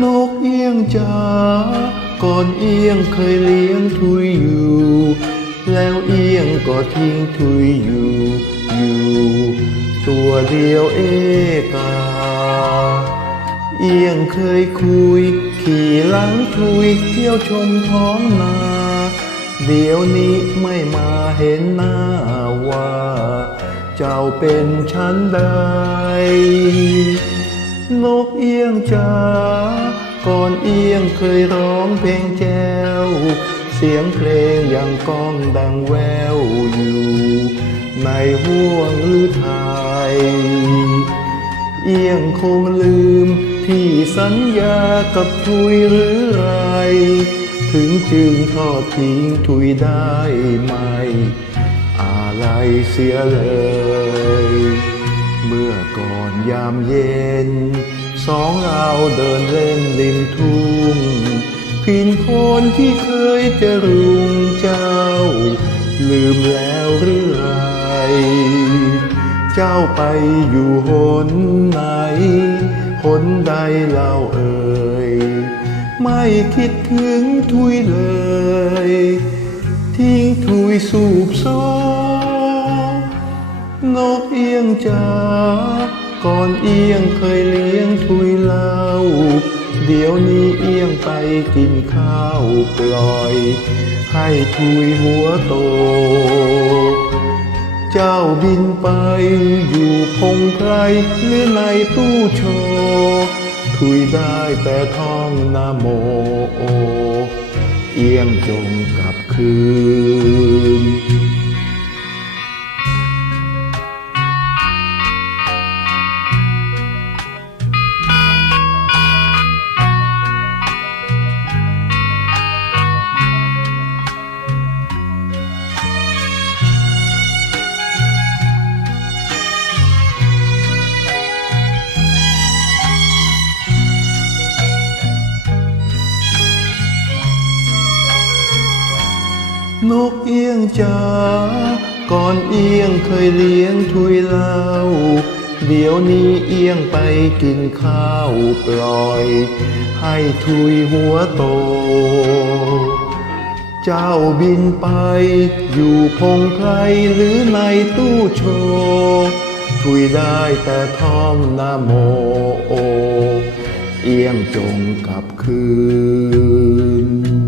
นกเอียงจ๋าก่อนเอียงเคยเลี้ยงทุยอยู่ แล้วเอียงก็ทิ้งทุยอยู่ อยู่ ตัวเดียวเอกา เอียงเคยคุย ขี่หลังทุยเที่ยวชมท้องนา เดี๋ยวนี้ไม่มาเห็นหน้าว่า เจ้าเป็นฉันใดนกเอียงจ๋า ก่อนเอียงเคยร้องเพลงแจ้ว เสียงเพลงยังก้องดังแววอยู่ ในห้วงฤทัยเอียงคงลืมที่สัญญากับทุยหรือไร ถึงจึงทอดทิ้งทุยได้ไหม อะไรเสียเลย เมื่อก่อนยามเย็น สองเราเดินเล่นริมทุ่งพินโคนที่เคยจะรุงเจ้า ลืมแล้วหรือไรเจ้าไปอยู่หนไหนหนใดเล่าเอ่ย ไม่คิดถึงทุยเลย ทิ้งทุยสูบโซนกเอียงจาก ก่อนเอียงเคยเลี้ยงทุยเล่า เดี๋ยวนี้เอียงไปกินข้าวปล่อย ให้ทุยหัวโต เจ้าบินไปอยู่พงไพรหรือในตู้โชว์ทุยได้แต่ท่องนาโมเอียงจงกลับคืน นกเอียงจ๋าก่อนเอียงเคยเลี้ยงทุยเล่าเดี๋ยวนี้เอียงไปกินข้าวปล่อย ให้ทุยหัวโต เจ้าบินไป อยู่พงไพรหรือในตู้โชว์ทุยได้แต่ท่องนาโมเอียงจงกลับคืน